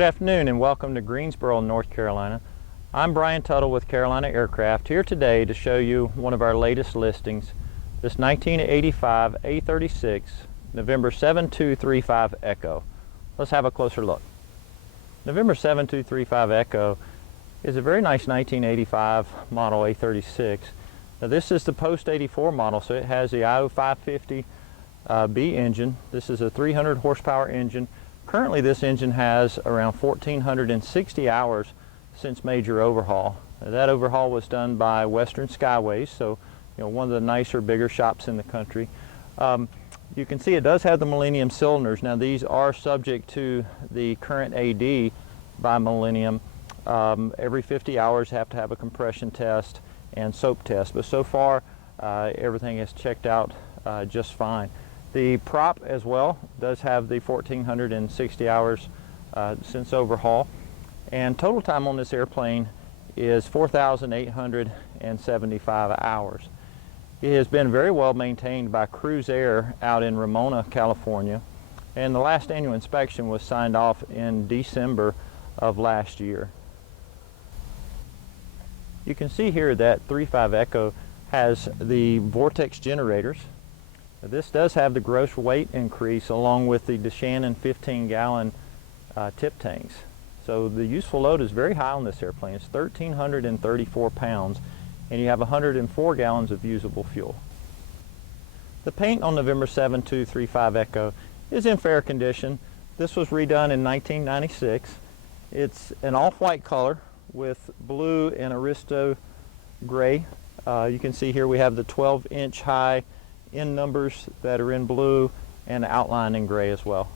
Good afternoon and welcome to Greensboro, North Carolina. I'm Brian Tuttle with Carolina Aircraft, here today to show you one of our latest listings, this 1985 A36 November 7235 Echo. Let's have a closer look. November 7235 Echo is a very nice 1985 model A36. Now this is the post-84 model, so it has the IO550B engine. This is a 300 horsepower engine. Currently this engine has around 1,460 hours since major overhaul. That overhaul was done by Western Skyways, so one of the nicer, bigger shops in the country. You can see it does have the Millennium cylinders. Now these are subject to the current AD by Millennium. Every 50 hours have to have a compression test and soap test, but so far everything is checked out just fine. The prop as well does have the 1,460 hours since overhaul, and total time on this airplane is 4,875 hours. It has been very well maintained by Cruise Air out in Ramona, California, and the last annual inspection was signed off in December of last year. You can see here that 35 Echo has the Vortex generators. This does have the gross weight increase along with the DeShannon 15-gallon tip tanks. So the useful load is very high on this airplane. It's 1,334 pounds, and you have 104 gallons of usable fuel. The paint on November 7235 Echo is in fair condition. This was redone in 1996. It's an off-white color with blue and Aristo gray. You can see here we have the 12-inch high end numbers that are in blue and outlined in gray as well.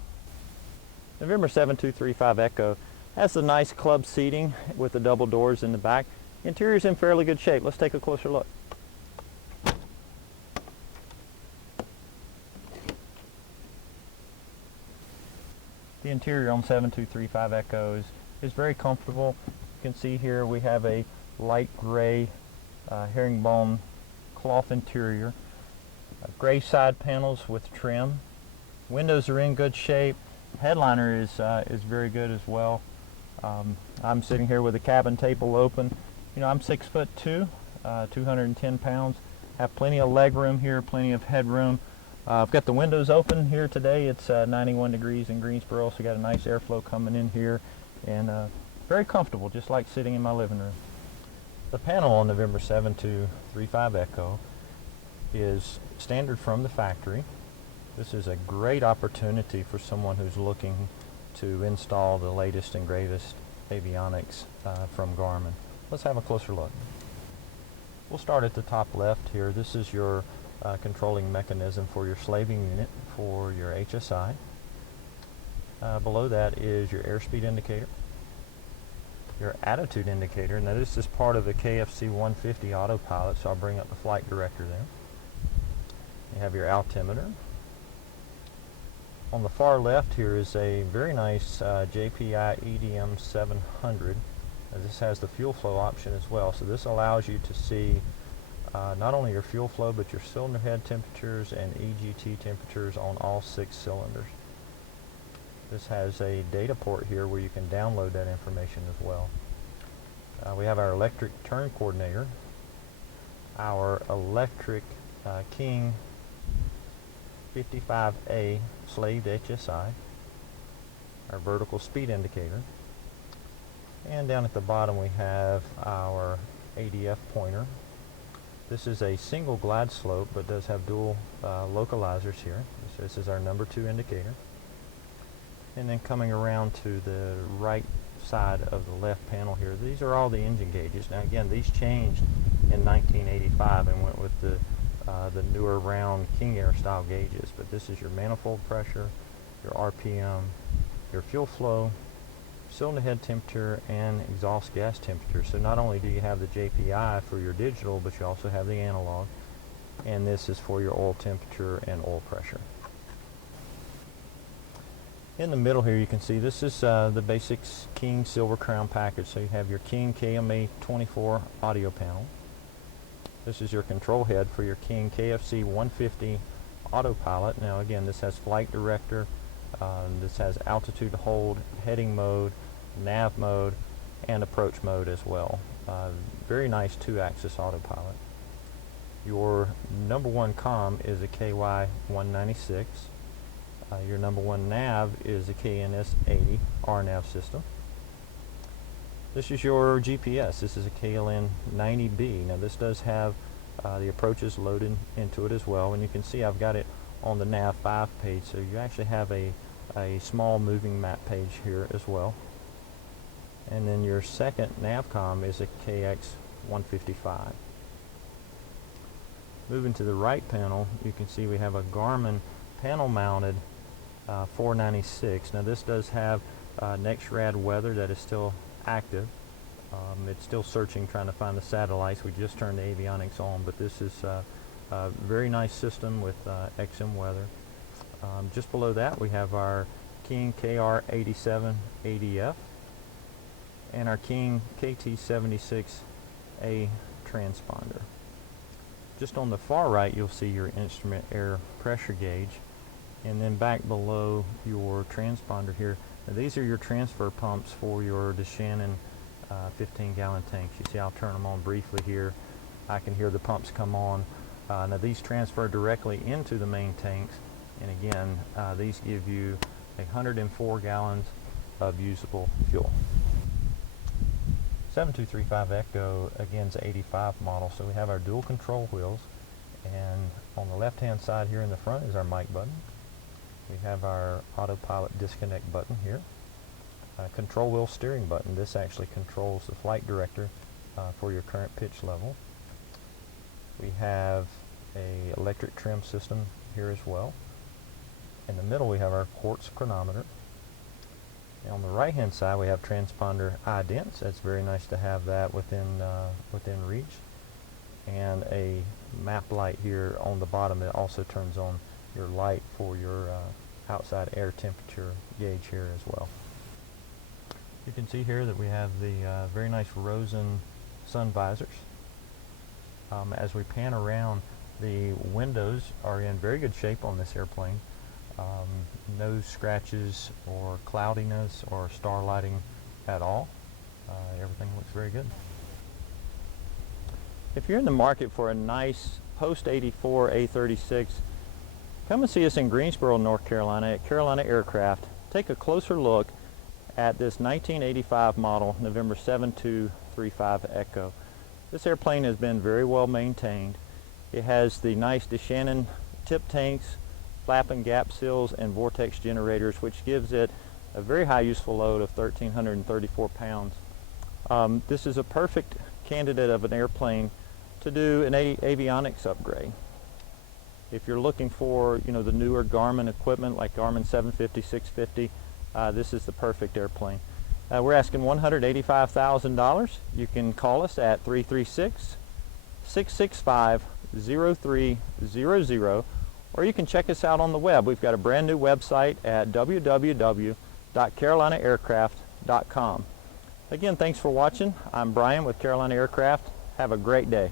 November 7235 Echo has the nice club seating with the double doors in the back. Interior is in fairly good shape. Let's take a closer look. The interior on 7235 Echo is very comfortable. You can see here we have a light gray herringbone cloth interior. Gray side panels with trim. Windows are in good shape. Headliner is very good as well. I'm sitting here with the cabin table open. I'm 6'2", 210 pounds. Have plenty of leg room here, plenty of headroom. I've got the windows open here today. It's 91 degrees in Greensboro, so got a nice airflow coming in here, and very comfortable, just like sitting in my living room. The panel on November 7235 Echo is standard from the factory. This is a great opportunity for someone who's looking to install the latest and greatest avionics from Garmin. Let's have a closer look. We'll start at the top left here. This is your controlling mechanism for your slaving unit for your HSI. Below that is your airspeed indicator, your attitude indicator. Now this is part of the KFC 150 Autopilot, so I'll bring up the flight director there. You have your altimeter. On the far left here is a very nice JPI EDM 700. This has the fuel flow option as well, so this allows you to see not only your fuel flow but your cylinder head temperatures and EGT temperatures on all 6 cylinders. This has a data port here where you can download that information as well. We have our electric turn coordinator, our electric King 55A slaved HSI, our vertical speed indicator, and down at the bottom we have our ADF pointer. This is a single glide slope but does have dual localizers here. This is our number 2 indicator. And then coming around to the right side of the left panel here, these are all the engine gauges. Now again, these changed in 1985 and went with the newer round King Air style gauges, but this is your manifold pressure, your RPM, your fuel flow, cylinder head temperature, and exhaust gas temperature. So not only do you have the JPI for your digital, but you also have the analog, and this is for your oil temperature and oil pressure. In the middle here you can see this is the basics King Silver Crown package. So you have your King KMA 24 audio panel. This is your control head for your King KFC 150 Autopilot. Now again, this has flight director, this has altitude hold, heading mode, nav mode, and approach mode as well. Very nice 2-axis autopilot. Your number one comm is a KY196. Your number one nav is a KNS80 RNAV system. This is your GPS. This is a KLN90B. Now this does have the approaches loaded into it as well, and you can see I've got it on the nav 5 page, so you actually have a small moving map page here as well. And then your second navcom is a KX155. Moving to the right panel, you can see we have a Garmin panel mounted 496. Now this does have NextRad weather that is still active. It's still searching, trying to find the satellites. We just turned the Avionics on, but this is a very nice system with XM weather. Just below that we have our King KR87ADF and our King KT76A transponder. Just on the far right you'll see your instrument air pressure gauge, and then back below your transponder here, now these are your transfer pumps for your DeShannon 15-gallon tanks. You see I'll turn them on briefly here. I can hear the pumps come on. Now these transfer directly into the main tanks, and again these give you 104 gallons of usable fuel. 7235 Echo again is an 85 model, so we have our dual control wheels, and on the left hand side here in the front is our mic button. We have our autopilot disconnect button here. Control wheel steering button. This actually controls the flight director for your current pitch level. We have a electric trim system here as well. In the middle we have our quartz chronometer. And on the right hand side we have transponder idents. That's very nice to have that within reach. And a map light here on the bottom that also turns on your light for your outside air temperature gauge here as well. You can see here that we have the very nice Rosen sun visors. As we pan around, the windows are in very good shape on this airplane. No scratches or cloudiness or star lighting at all. Everything looks very good. If you're in the market for a nice post-84 A36, come and see us in Greensboro, North Carolina at Carolina Aircraft. Take a closer look at this 1985 model November 7235 Echo. This airplane has been very well maintained. It has the nice DeShannon tip tanks, flap and gap seals, and vortex generators, which gives it a very high useful load of 1,334 pounds. This is a perfect candidate of an airplane to do an avionics upgrade. If you're looking for, the newer Garmin equipment like Garmin 750, 650, this is the perfect airplane. We're asking $185,000. You can call us at 336-665-0300, or you can check us out on the web. We've got a brand new website at www.carolinaaircraft.com. Again, thanks for watching. I'm Brian with Carolina Aircraft. Have a great day.